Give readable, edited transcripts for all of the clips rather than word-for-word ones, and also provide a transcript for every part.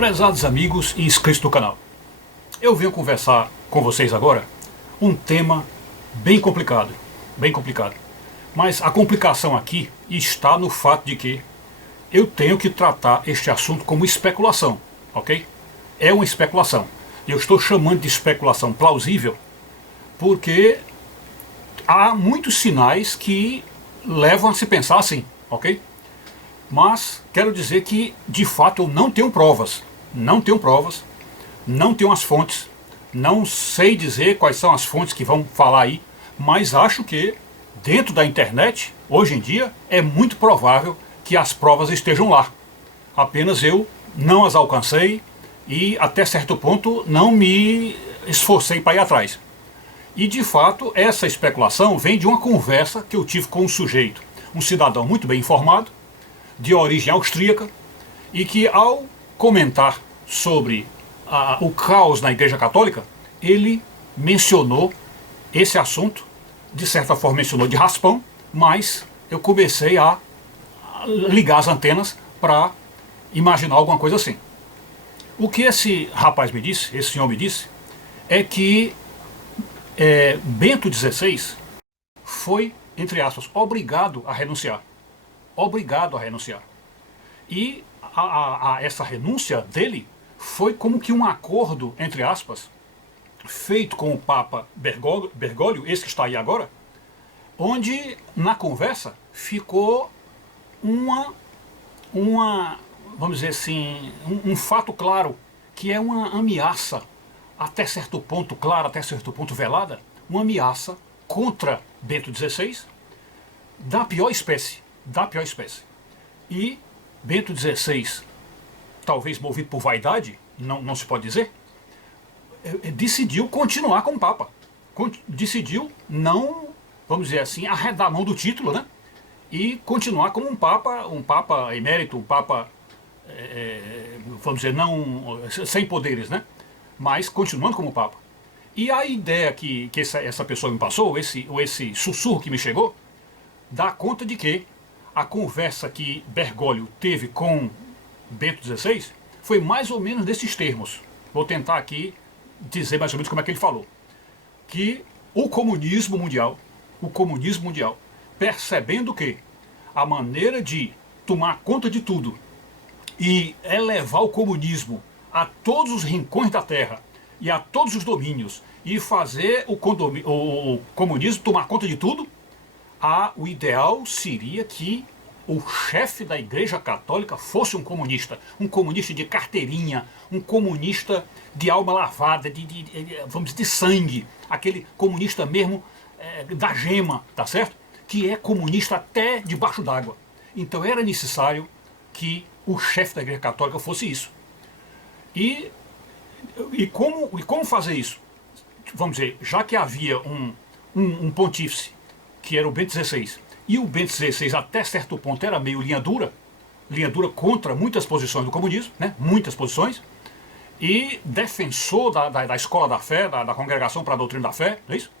Prezados amigos e inscritos do canal, eu venho conversar com vocês agora um tema bem complicado, mas a complicação aqui está no fato de que eu tenho que tratar este assunto como especulação, ok? É uma especulação, e eu estou chamando de especulação plausível porque há muitos sinais que levam a se pensar assim, ok? Mas quero dizer que de fato eu não tenho provas, não tenho as fontes, não sei dizer quais são as fontes que vão falar aí, mas acho que dentro da internet, hoje em dia, é muito provável que as provas estejam lá. Apenas eu não as alcancei e até certo ponto não me esforcei para ir atrás. E de fato essa especulação vem de uma conversa que eu tive com um sujeito, um cidadão muito bem informado, de origem austríaca, e que ao comentar sobre o caos na Igreja Católica, ele mencionou esse assunto, de certa forma mencionou de raspão, mas eu comecei a ligar as antenas para imaginar alguma coisa assim. O que esse rapaz me disse, esse senhor me disse, é que Bento XVI foi, entre aspas, obrigado a renunciar. E essa renúncia dele foi como que um acordo, entre aspas, feito com o Papa Bergoglio, esse que está aí agora, onde na conversa ficou vamos dizer assim, um fato claro, que é uma ameaça, até certo ponto clara, até certo ponto velada, uma ameaça contra Bento XVI da pior espécie. E Bento XVI, talvez movido por vaidade, não se pode dizer, decidiu continuar como Papa. Decidiu não, vamos dizer assim, arredar a mão do título, né? E continuar como um Papa emérito, um Papa, vamos dizer, não, sem poderes, né? Mas continuando como Papa. E a ideia que essa pessoa me passou, esse sussurro que me chegou, dá conta de que a conversa que Bergoglio teve com Bento XVI foi mais ou menos desses termos. Vou tentar aqui dizer mais ou menos como é que ele falou. Que o comunismo mundial, percebendo que a maneira de tomar conta de tudo e elevar o comunismo a todos os rincões da Terra e a todos os domínios e fazer o comunismo tomar conta de tudo, o ideal seria que o chefe da Igreja Católica fosse um comunista de carteirinha, um comunista de alma lavada, vamos dizer, de sangue, aquele comunista mesmo da gema, tá certo? Que é comunista até debaixo d'água. Então era necessário que o chefe da Igreja Católica fosse isso. E como fazer isso? Vamos dizer, já que havia um pontífice, que era o Bento XVI, e o Bento XVI até certo ponto era meio linha dura contra muitas posições do comunismo, né? Muitas posições, e defensor da escola da fé, da congregação para a doutrina da fé, não é isso?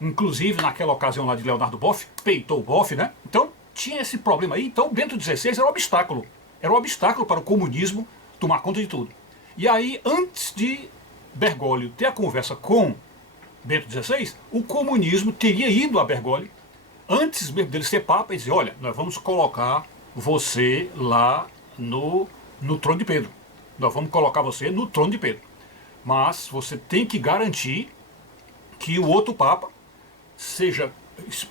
Inclusive naquela ocasião lá de Leonardo Boff, peitou o Boff, né? Então tinha esse problema aí, então o Bento XVI era um obstáculo para o comunismo tomar conta de tudo. E aí, antes de Bergoglio ter a conversa com Bento XVI, o comunismo teria ido a Bergoglio, antes mesmo dele ser Papa, e dizer, olha, nós vamos colocar você lá no trono de Pedro. Nós vamos colocar você no trono de Pedro. Mas você tem que garantir que o outro Papa seja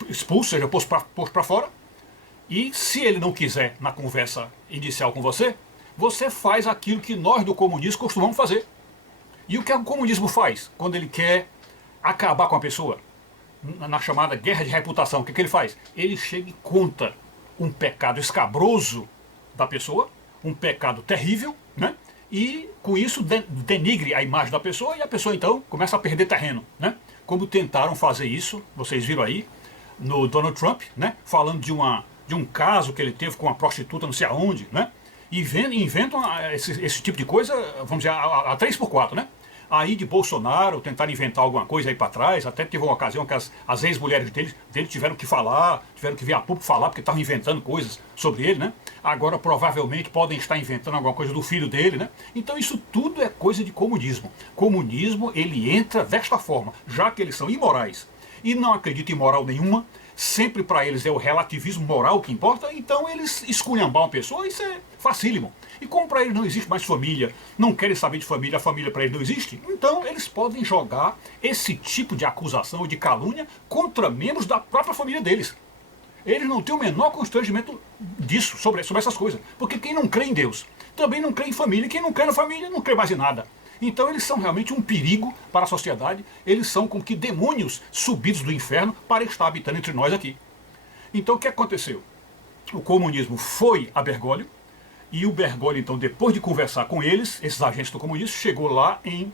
expulso, seja posto para fora, e se ele não quiser, na conversa inicial com você, você faz aquilo que nós do comunismo costumamos fazer. E o que o comunismo faz quando ele quer acabar com a pessoa? Na chamada guerra de reputação, o que ele faz? Ele chega e conta um pecado escabroso da pessoa, um pecado terrível, né? E com isso denigre a imagem da pessoa, e a pessoa então começa a perder terreno, né? Como tentaram fazer isso, vocês viram aí, no Donald Trump, né? Falando de um caso que ele teve com uma prostituta não sei aonde, né? E inventam esse tipo de coisa, vamos dizer, a 3x4, né? Aí de Bolsonaro tentar inventar alguma coisa aí para trás, até teve uma ocasião que as ex-mulheres dele tiveram que falar, tiveram que vir a público falar, porque estavam inventando coisas sobre ele, né? agora provavelmente podem estar inventando alguma coisa do filho dele, né? Então isso tudo é coisa de comunismo. Comunismo, ele entra desta forma, já que eles são imorais e não acreditam em moral nenhuma, sempre para eles é o relativismo moral que importa, então eles esculhambar uma pessoa, isso é facílimo. E como para eles não existe mais família, não querem saber de família, a família para eles não existe, então eles podem jogar esse tipo de acusação ou de calúnia contra membros da própria família deles. Eles não têm o menor constrangimento disso, sobre essas coisas. Porque quem não crê em Deus também não crê em família, quem não crê na família não crê mais em nada. Então eles são realmente um perigo para a sociedade, eles são como que demônios subidos do inferno para estar habitando entre nós aqui. Então o que aconteceu? O comunismo foi a Bergoglio, e o Bergoglio, então, depois de conversar com eles, esses agentes do comunismo, chegou lá em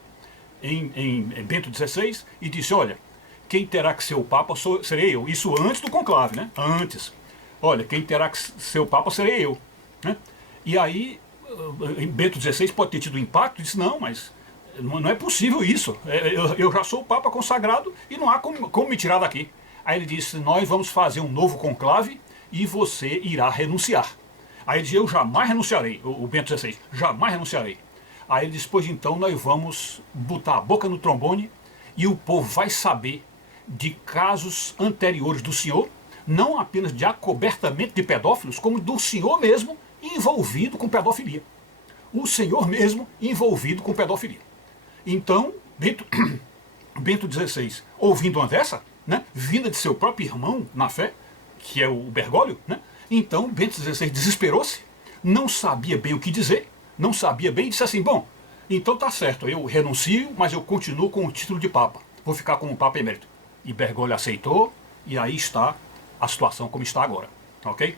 Bento XVI e disse, olha, quem terá que ser o Papa serei eu. Isso antes do conclave, né? Antes. Olha, quem terá que ser o Papa serei eu. Né? E aí, Bento XVI pode ter tido impacto, disse, não, mas não é possível isso. Eu já sou o Papa consagrado e não há como me tirar daqui. Aí ele disse, nós vamos fazer um novo conclave e você irá renunciar. Aí ele disse, eu jamais renunciarei, o Bento XVI, jamais renunciarei. Aí ele disse, pois então nós vamos botar a boca no trombone e o povo vai saber de casos anteriores do senhor, não apenas de acobertamento de pedófilos, como do senhor mesmo envolvido com pedofilia. O senhor mesmo envolvido com pedofilia. Então, Bento XVI, ouvindo uma dessa, né, vinda de seu próprio irmão na fé, que é o Bergoglio, né, então Bento XVI desesperou-se, não sabia bem o que dizer, não sabia bem e disse assim, bom, então tá certo, eu renuncio, mas eu continuo com o título de Papa, vou ficar como Papa emérito. E Bergoglio aceitou, e aí está a situação como está agora, ok?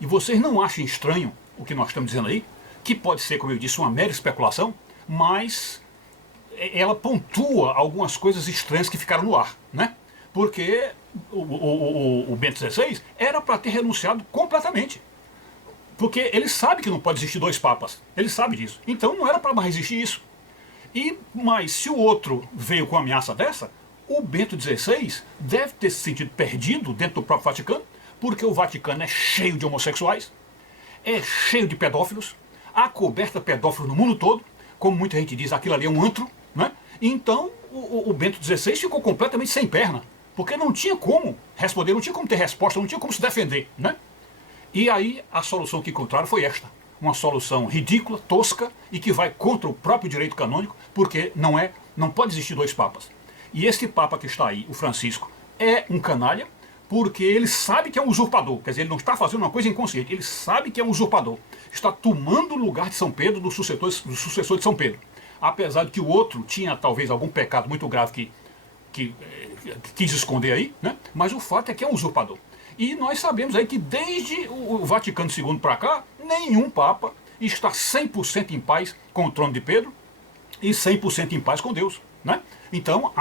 E vocês não acham estranho o que nós estamos dizendo aí, que pode ser, como eu disse, uma mera especulação, mas ela pontua algumas coisas estranhas que ficaram no ar, né? Porque o Bento XVI era para ter renunciado completamente. Porque ele sabe que não pode existir dois papas. Ele sabe disso. Então não era para mais existir isso. Mas se o outro veio com uma ameaça dessa, o Bento XVI deve ter se sentido perdido dentro do próprio Vaticano, porque o Vaticano é cheio de homossexuais, é cheio de pedófilos, há coberta pedófilos no mundo todo, como muita gente diz, aquilo ali é um antro, né? Então o Bento XVI ficou completamente sem perna, porque não tinha como responder, não tinha como ter resposta, não tinha como se defender, né? E aí a solução que encontraram foi esta, uma solução ridícula, tosca e que vai contra o próprio direito canônico, porque não pode existir dois papas. E esse papa que está aí, o Francisco, é um canalha, porque ele sabe que é um usurpador, quer dizer, ele não está fazendo uma coisa inconsciente, ele sabe que é um usurpador, está tomando o lugar de São Pedro, do sucessor de São Pedro. Apesar de que o outro tinha talvez algum pecado muito grave que quis esconder aí, né? Mas o fato é que é um usurpador. E nós sabemos aí que desde o Vaticano II para cá, nenhum Papa está 100% em paz com o trono de Pedro e 100% em paz com Deus, né? Então,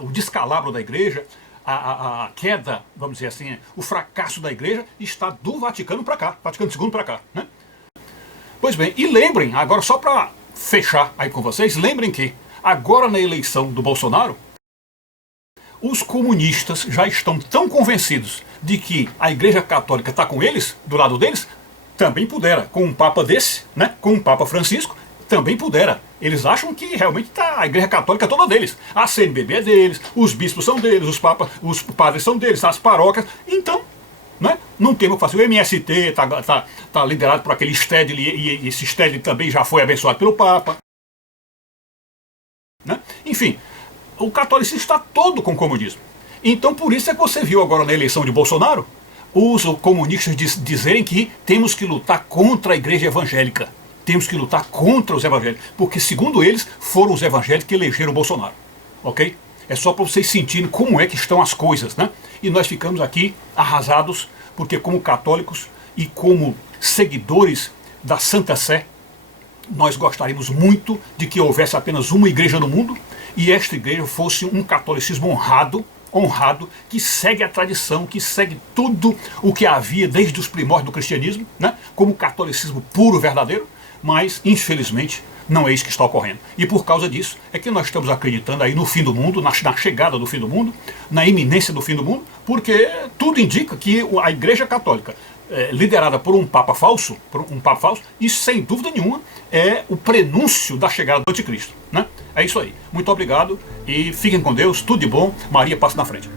o descalabro da igreja, a queda, vamos dizer assim, o fracasso da igreja está do Vaticano para cá, Vaticano II para cá, né? Pois bem, e lembrem, agora só para fechar aí com vocês, lembrem que agora na eleição do Bolsonaro, os comunistas já estão tão convencidos de que a Igreja Católica está com eles, do lado deles, também pudera, com um Papa desse, né, com um Papa Francisco, também pudera. Eles acham que realmente a Igreja Católica é toda deles. A CNBB é deles, os bispos são deles, os padres são deles, as paróquias. Então, né, não tem o que fazer. O MST está liderado por aquele Stedley, e esse Stedley também já foi abençoado pelo Papa. Né? Enfim, o catolicismo está todo com o comunismo. Então por isso é que você viu agora na eleição de Bolsonaro os comunistas dizerem que temos que lutar contra a igreja evangélica. Temos que lutar contra os evangélicos. Porque segundo eles foram os evangélicos que elegeram o Bolsonaro. Ok? É só para vocês sentirem como é que estão as coisas, né? E nós ficamos aqui arrasados, porque como católicos e como seguidores da Santa Sé, nós gostaríamos muito de que houvesse apenas uma igreja no mundo, e esta igreja fosse um catolicismo honrado, que segue a tradição, que segue tudo o que havia desde os primórdios do cristianismo, né, como catolicismo puro, verdadeiro, mas infelizmente não é isso que está ocorrendo. E por causa disso é que nós estamos acreditando aí no fim do mundo, na chegada do fim do mundo, na iminência do fim do mundo, porque tudo indica que a Igreja Católica liderada por um papa falso, isso sem dúvida nenhuma é o prenúncio da chegada do anticristo, né? É isso aí. Muito obrigado e fiquem com Deus, tudo de bom. Maria passa na frente.